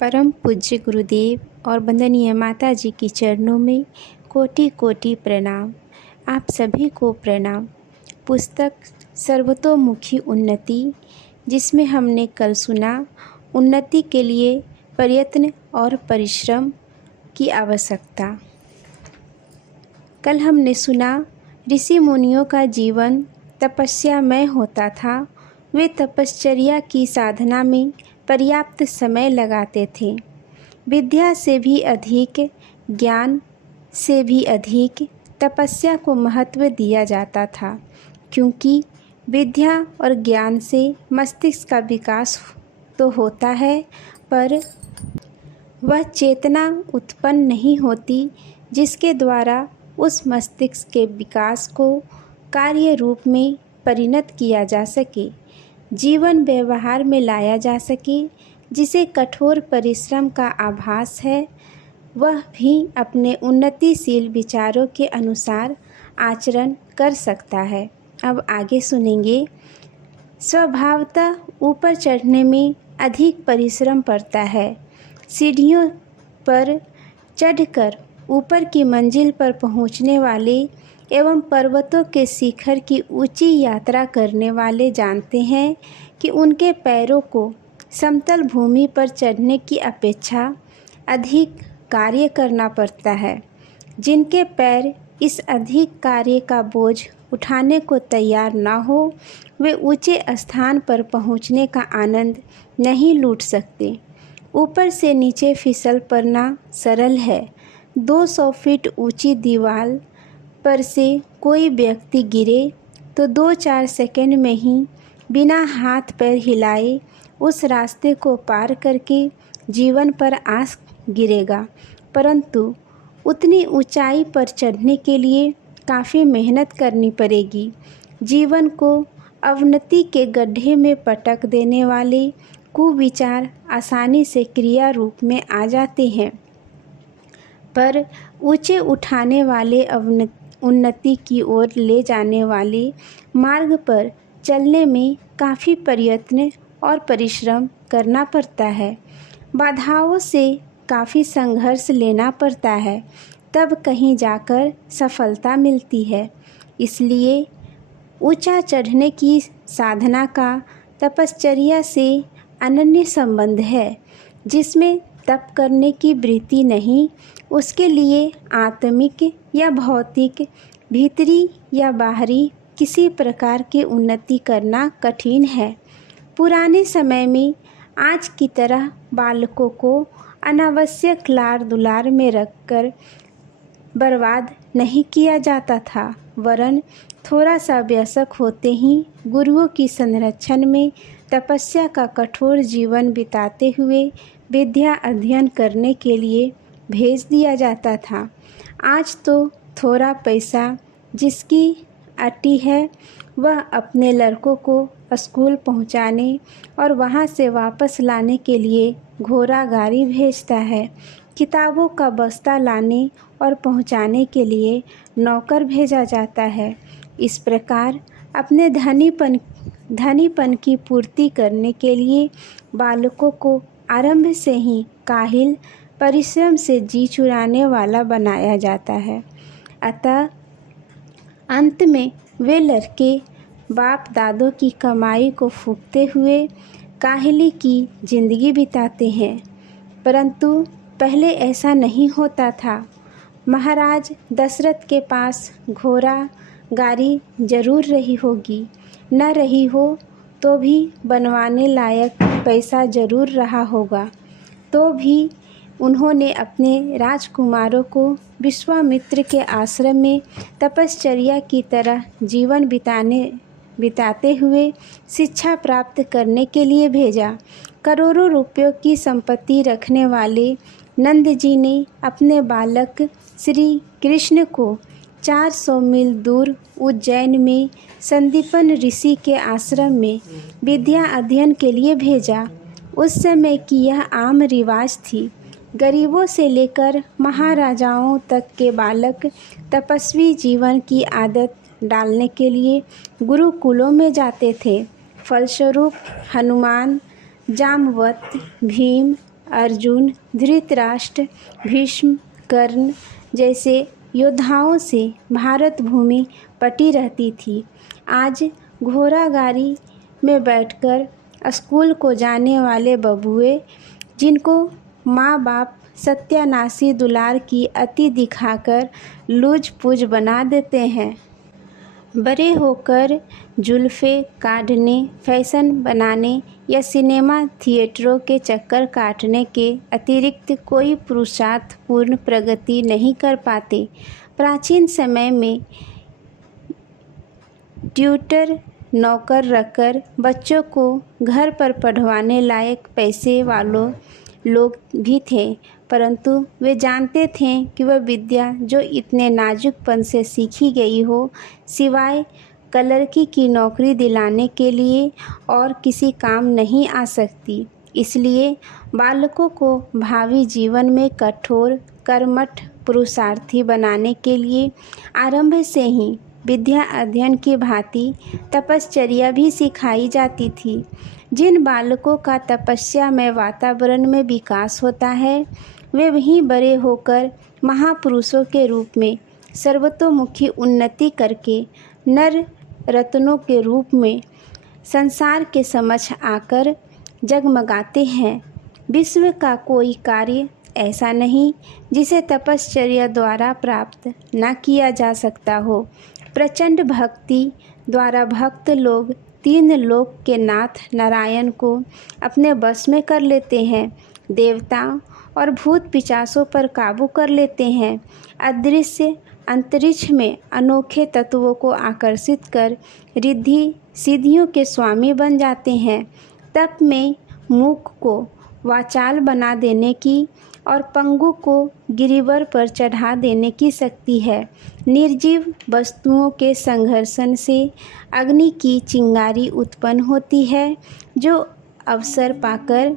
परम पूज्य गुरुदेव और वंदनीय माता जी की चरणों में कोटि कोटि प्रणाम। आप सभी को प्रणाम। पुस्तक सर्वतोमुखी उन्नति, जिसमें हमने कल सुना उन्नति के लिए प्रयत्न और परिश्रम की आवश्यकता। कल हमने सुना ऋषि मुनियों का जीवन तपस्यामय होता था। वे तपश्चर्या की साधना में पर्याप्त समय लगाते थे। विद्या से भी अधिक, ज्ञान से भी अधिक तपस्या को महत्व दिया जाता था, क्योंकि विद्या और ज्ञान से मस्तिष्क का विकास तो होता है, पर वह चेतना उत्पन्न नहीं होती जिसके द्वारा उस मस्तिष्क के विकास को कार्य रूप में परिणत किया जा सके, जीवन व्यवहार में लाया जा सके। जिसे कठोर परिश्रम का आभास है, वह भी अपने उन्नतिशील विचारों के अनुसार आचरण कर सकता है। अब आगे सुनेंगे। स्वभावतः ऊपर चढ़ने में अधिक परिश्रम पड़ता है। सीढ़ियों पर चढ़कर ऊपर की मंजिल पर पहुंचने वाले एवं पर्वतों के शिखर की ऊंची यात्रा करने वाले जानते हैं कि उनके पैरों को समतल भूमि पर चढ़ने की अपेक्षा अधिक कार्य करना पड़ता है। जिनके पैर इस अधिक कार्य का बोझ उठाने को तैयार न हो, वे ऊंचे स्थान पर पहुंचने का आनंद नहीं लूट सकते। ऊपर से नीचे फिसल पड़ना सरल है। 200 फीट ऊंची दीवार पर से कोई व्यक्ति गिरे तो 2-4 सेकंड में ही बिना हाथ पैर हिलाए उस रास्ते को पार करके जीवन पर आ गिरेगा, परंतु उतनी ऊंचाई पर चढ़ने के लिए काफ़ी मेहनत करनी पड़ेगी। जीवन को अवनति के गड्ढे में पटक देने वाले कुविचार आसानी से क्रिया रूप में आ जाते हैं, पर ऊंचे उठाने वाले उन्नति की ओर ले जाने वाले मार्ग पर चलने में काफ़ी प्रयत्न और परिश्रम करना पड़ता है। बाधाओं से काफ़ी संघर्ष लेना पड़ता है, तब कहीं जाकर सफलता मिलती है। इसलिए ऊंचा चढ़ने की साधना का तपश्चर्या से अनन्य संबंध है। जिसमें तप करने की वृत्ति नहीं, उसके लिए आत्मिक या भौतिक, भीतरी या बाहरी किसी प्रकार की उन्नति करना कठिन है। पुराने समय में आज की तरह बालकों को अनावश्यक लाड़ दुलार में रखकर बर्बाद नहीं किया जाता था, वरन थोड़ा सा वयस्क होते ही गुरुओं की संरक्षण में तपस्या का कठोर जीवन बिताते हुए विद्या अध्ययन करने के लिए भेज दिया जाता था। आज तो थोड़ा पैसा जिसकी अटी है, वह अपने लड़कों को स्कूल पहुंचाने और वहां से वापस लाने के लिए घोड़ा गाड़ी भेजता है। किताबों का बस्ता लाने और पहुंचाने के लिए नौकर भेजा जाता है। इस प्रकार अपने धनीपन की पूर्ति करने के लिए बालकों को आरंभ से ही काहिल, परिश्रम से जी चुराने वाला बनाया जाता है। अतः अंत में वे लड़के बाप दादों की कमाई को फूंकते हुए काहिली की जिंदगी बिताते हैं, परंतु पहले ऐसा नहीं होता था। महाराज दशरथ के पास घोड़ा गाड़ी जरूर रही होगी, न रही हो तो भी बनवाने लायक पैसा जरूर रहा होगा, तो भी उन्होंने अपने राजकुमारों को विश्वामित्र के आश्रम में तपश्चर्या की तरह जीवन बिताते हुए शिक्षा प्राप्त करने के लिए भेजा। करोड़ों रुपयों की संपत्ति रखने वाले नंद जी ने अपने बालक श्री कृष्ण को 400 मील दूर उज्जैन में संदीपन ऋषि के आश्रम में विद्या अध्ययन के लिए भेजा। उस समय की यह आम रिवाज थी। गरीबों से लेकर महाराजाओं तक के बालक तपस्वी जीवन की आदत डालने के लिए गुरुकुलों में जाते थे। फलस्वरूप हनुमान, जामवंत, भीम, अर्जुन, धृतराष्ट्र, भीष्म, कर्ण जैसे योद्धाओं से भारत भूमि पटी रहती थी। आज घोड़ा गाड़ी में बैठकर स्कूल को जाने वाले बबुए, जिनको माँ बाप सत्यानाशी दुलार की अति दिखाकर लूज पूज बना देते हैं, बड़े होकर जुल्फ़े काटने, फैशन बनाने या सिनेमा थिएटरों के चक्कर काटने के अतिरिक्त कोई पुरुषार्थपूर्ण प्रगति नहीं कर पाते। प्राचीन समय में ट्यूटर नौकर रखकर बच्चों को घर पर पढ़वाने लायक पैसे वालों लोग भी थे, परंतु वे जानते थे कि वह विद्या जो इतने नाजुकपन से सीखी गई हो, सिवाय क्लर्की की नौकरी दिलाने के लिए और किसी काम नहीं आ सकती। इसलिए बालकों को भावी जीवन में कठोर, कर्मठ, पुरुषार्थी बनाने के लिए आरंभ से ही विद्या अध्ययन की भांति तपश्चर्या भी सिखाई जाती थी। जिन बालकों का तपस्या में वातावरण में विकास होता है, वे वहीं बड़े होकर महापुरुषों के रूप में सर्वतोमुखी उन्नति करके नर रत्नों के रूप में संसार के समक्ष आकर जगमगाते हैं। विश्व का कोई कार्य ऐसा नहीं जिसे तपश्चर्या द्वारा प्राप्त न किया जा सकता हो। प्रचंड भक्ति द्वारा भक्त लोग तीन लोक के नाथ नारायण को अपने बस में कर लेते हैं, देवताओं और भूत पिशाचों पर काबू कर लेते हैं, अदृश्य अंतरिक्ष में अनोखे तत्वों को आकर्षित कर रिद्धि सिद्धियों के स्वामी बन जाते हैं। तप में मूक को वाचाल बना देने की और पंगु को गिरिवर पर चढ़ा देने की शक्ति है। निर्जीव वस्तुओं के संघर्षण से अग्नि की चिंगारी उत्पन्न होती है, जो अवसर पाकर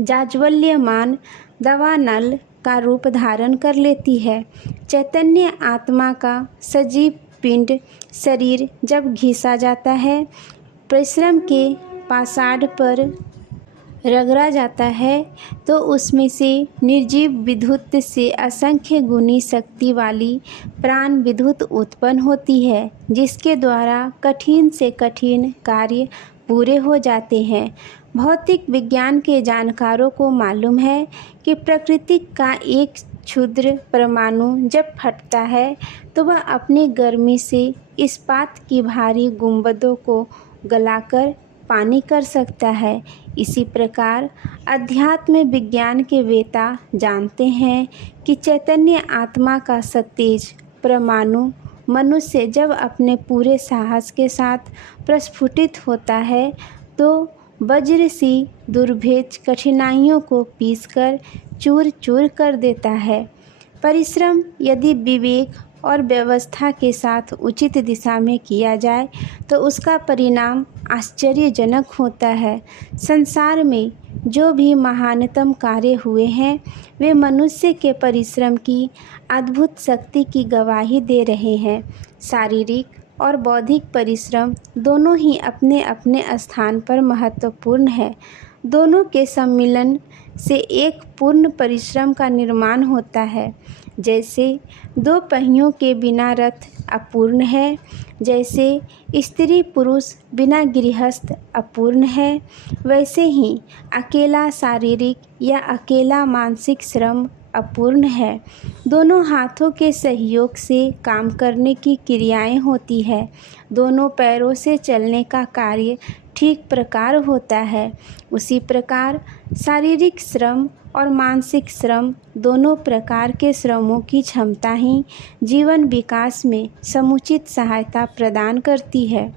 जाज्वल्यमान दावानल का रूप धारण कर लेती है। चैतन्य आत्मा का सजीव पिंड शरीर जब घिसा जाता है, परिश्रम के पाषाण पर रगड़ा जाता है, तो उसमें से निर्जीव विद्युत से असंख्य गुनी शक्ति वाली प्राण विद्युत उत्पन्न होती है, जिसके द्वारा कठिन से कठिन कार्य पूरे हो जाते हैं। भौतिक विज्ञान के जानकारों को मालूम है कि प्रकृति का एक क्षुद्र परमाणु जब फटता है तो वह अपनी गर्मी से इस्पात की भारी गुंबदों को गलाकर पानी कर सकता है। इसी प्रकार अध्यात्म विज्ञान के वेता जानते हैं कि चैतन्य आत्मा का सतेज परमाणु मनुष्य जब अपने पूरे साहस के साथ प्रस्फुटित होता है, तो वज्र सी दुर्भेद्य कठिनाइयों को पीसकर चूर चूर कर देता है। परिश्रम यदि विवेक और व्यवस्था के साथ उचित दिशा में किया जाए तो उसका परिणाम आश्चर्यजनक होता है। संसार में जो भी महानतम कार्य हुए हैं, वे मनुष्य के परिश्रम की अद्भुत शक्ति की गवाही दे रहे हैं। शारीरिक और बौद्धिक परिश्रम दोनों ही अपने अपने स्थान पर महत्वपूर्ण है। दोनों के सम्मिलन से एक पूर्ण परिश्रम का निर्माण होता है। जैसे दो पहियों के बिना रथ अपूर्ण है, जैसे स्त्री पुरुष बिना गृहस्थ अपूर्ण है, वैसे ही अकेला शारीरिक या अकेला मानसिक श्रम अपूर्ण है। दोनों हाथों के सहयोग से काम करने की क्रियाएं होती है। दोनों पैरों से चलने का कार्य ठीक प्रकार होता है। उसी प्रकार शारीरिक श्रम और मानसिक श्रम दोनों प्रकार के श्रमों की क्षमता ही जीवन विकास में समुचित सहायता प्रदान करती है।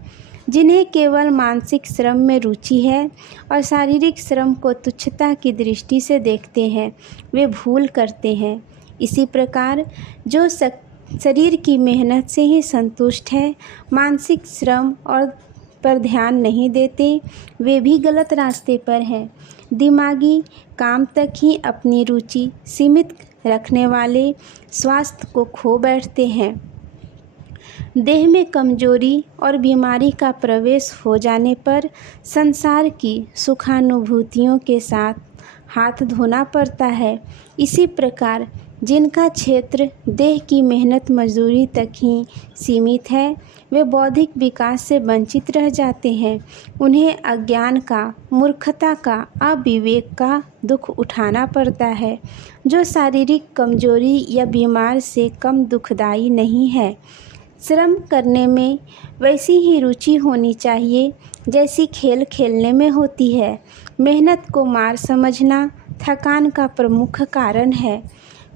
जिन्हें केवल मानसिक श्रम में रुचि है और शारीरिक श्रम को तुच्छता की दृष्टि से देखते हैं, वे भूल करते हैं। इसी प्रकार जो शरीर की मेहनत से ही संतुष्ट है, मानसिक श्रम और पर ध्यान नहीं देते, वे भी गलत रास्ते पर हैं। दिमागी काम तक ही अपनी रुचि सीमित रखने वाले स्वास्थ्य को खो बैठते हैं। देह में कमजोरी और बीमारी का प्रवेश हो जाने पर संसार की सुखानुभूतियों के साथ हाथ धोना पड़ता है। इसी प्रकार जिनका क्षेत्र देह की मेहनत मजदूरी तक ही सीमित है, वे बौद्धिक विकास से वंचित रह जाते हैं। उन्हें अज्ञान का, मूर्खता का, अविवेक का दुख उठाना पड़ता है, जो शारीरिक कमजोरी या बीमार से कम दुखदायी नहीं है। श्रम करने में वैसी ही रुचि होनी चाहिए जैसी खेल खेलने में होती है। मेहनत को मार समझना थकान का प्रमुख कारण है।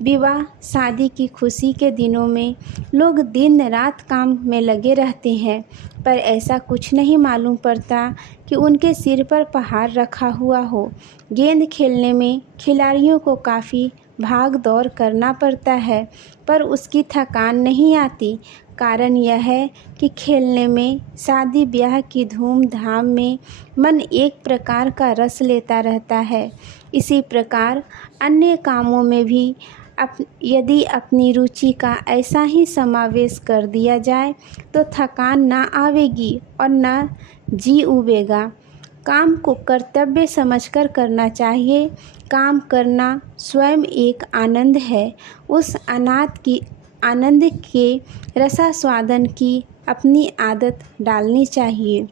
विवाह शादी की खुशी के दिनों में लोग दिन रात काम में लगे रहते हैं, पर ऐसा कुछ नहीं मालूम पड़ता कि उनके सिर पर पहाड़ रखा हुआ हो। गेंद खेलने में खिलाड़ियों को काफ़ी भाग दौड़ करना पड़ता है, पर उसकी थकान नहीं आती। कारण यह है कि खेलने में, शादी ब्याह की धूमधाम में मन एक प्रकार का रस लेता रहता है। इसी प्रकार अन्य कामों में भी यदि अपनी रुचि का ऐसा ही समावेश कर दिया जाए तो थकान ना आवेगी और न जी उबेगा। काम को कर्तव्य समझकर करना चाहिए। काम करना स्वयं एक आनंद है। उस आनंद के रसास्वादन की अपनी आदत डालनी चाहिए।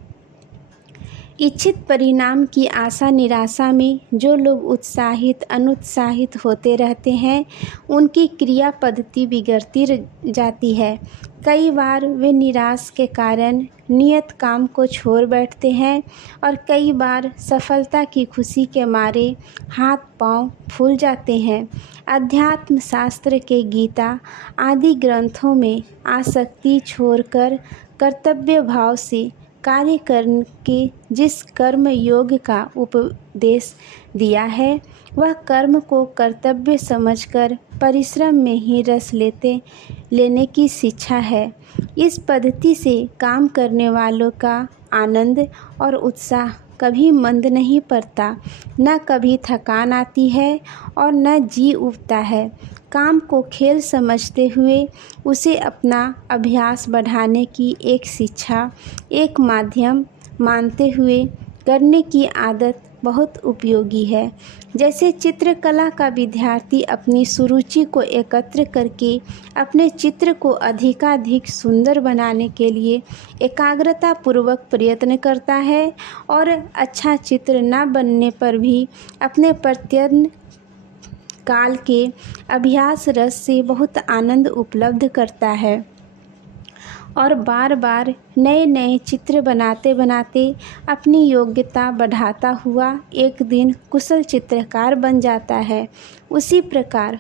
इच्छित परिणाम की आशा निराशा में जो लोग उत्साहित अनुत्साहित होते रहते हैं, उनकी क्रिया पद्धति बिगड़ती जाती है। कई बार वे निराश के कारण नियत काम को छोड़ बैठते हैं और कई बार सफलता की खुशी के मारे हाथ पांव फूल जाते हैं। अध्यात्म शास्त्र के गीता आदि ग्रंथों में आसक्ति छोड़कर कर्तव्य भाव से कार्य करके जिस कर्म योग का उपदेश दिया है, वह कर्म को कर्तव्य समझकर परिश्रम में ही रस लेने की शिक्षा है। इस पद्धति से काम करने वालों का आनंद और उत्साह कभी मंद नहीं पड़ता, न कभी थकान आती है और न जी उबता है। काम को खेल समझते हुए उसे अपना अभ्यास बढ़ाने की एक शिक्षा, एक माध्यम मानते हुए करने की आदत बहुत उपयोगी है। जैसे चित्रकला का विद्यार्थी अपनी सुरुचि को एकत्र करके अपने चित्र को अधिकाधिक सुंदर बनाने के लिए एकाग्रता पूर्वक प्रयत्न करता है और अच्छा चित्र न बनने पर भी अपने प्रयत्न काल के अभ्यास रस से बहुत आनंद उपलब्ध करता है और बार बार नए नए चित्र बनाते बनाते अपनी योग्यता बढ़ाता हुआ एक दिन कुशल चित्रकार बन जाता है। उसी प्रकार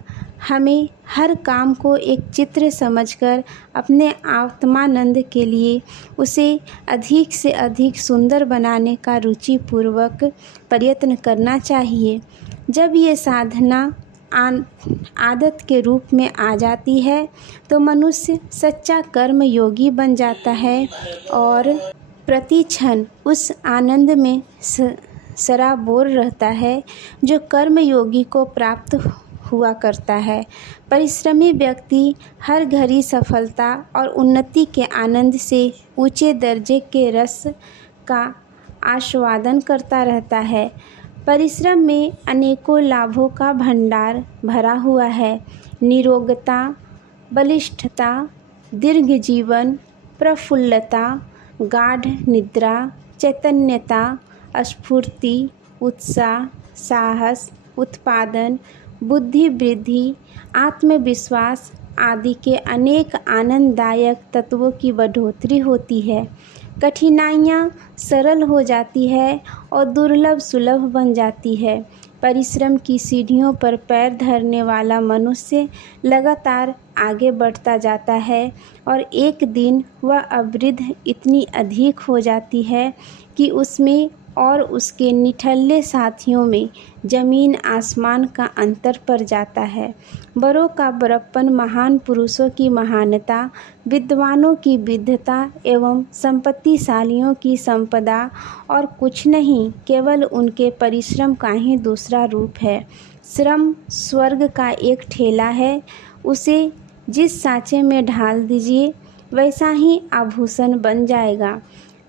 हमें हर काम को एक चित्र समझकर अपने आत्मानंद के लिए उसे अधिक से अधिक सुंदर बनाने का रुचिपूर्वक प्रयत्न करना चाहिए। जब ये साधना आदत के रूप में आ जाती है तो मनुष्य सच्चा कर्म योगी बन जाता है और प्रति क्षण उस आनंद में सराबोर रहता है जो कर्म योगी को प्राप्त हुआ करता है। परिश्रमी व्यक्ति हर घड़ी सफलता और उन्नति के आनंद से ऊंचे दर्जे के रस का आस्वादन करता रहता है। परिश्रम में अनेकों लाभों का भंडार भरा हुआ है। निरोगता, बलिष्ठता, दीर्घ जीवन, प्रफुल्लता, गाढ़ निद्रा, चैतन्यता, स्फूर्ति, उत्साह, साहस, उत्पादन, बुद्धि वृद्धि, आत्मविश्वास आदि के अनेक आनंददायक तत्वों की बढ़ोतरी होती है। कठिनाइयाँ सरल हो जाती है और दुर्लभ सुलभ बन जाती है। परिश्रम की सीढ़ियों पर पैर धरने वाला मनुष्य लगातार आगे बढ़ता जाता है और एक दिन वह अवृद्ध इतनी अधिक हो जाती है कि उसमें और उसके निठल्ले साथियों में जमीन आसमान का अंतर पड़ जाता है। बड़ों का बड़प्पन, महान पुरुषों की महानता, विद्वानों की विद्वता एवं संपत्तिशालियों की संपदा और कुछ नहीं, केवल उनके परिश्रम का ही दूसरा रूप है। श्रम स्वर्ग का एक ठेला है, उसे जिस सांचे में ढाल दीजिए वैसा ही आभूषण बन जाएगा।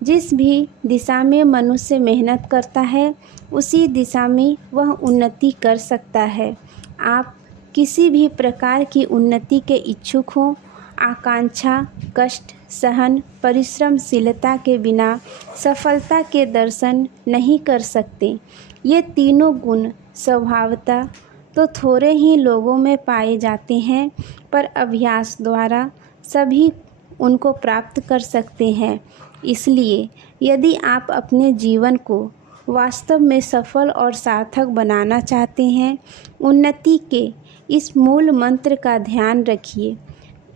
जिस भी दिशा में मनुष्य मेहनत करता है उसी दिशा में वह उन्नति कर सकता है। आप किसी भी प्रकार की उन्नति के इच्छुक हों, आकांक्षा, कष्ट, सहन, परिश्रमशीलता के बिना सफलता के दर्शन नहीं कर सकते। ये तीनों गुण स्वभावतः तो थोड़े ही लोगों में पाए जाते हैं, पर अभ्यास द्वारा सभी उनको प्राप्त कर सकते हैं। इसलिए यदि आप अपने जीवन को वास्तव में सफल और सार्थक बनाना चाहते हैं, उन्नति के इस मूल मंत्र का ध्यान रखिए।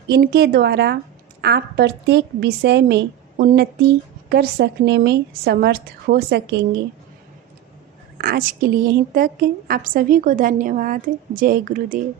इनके द्वारा आप प्रत्येक विषय में उन्नति कर सकने में समर्थ हो सकेंगे। आज के लिए यहीं तक। आप सभी को धन्यवाद। जय गुरुदेव।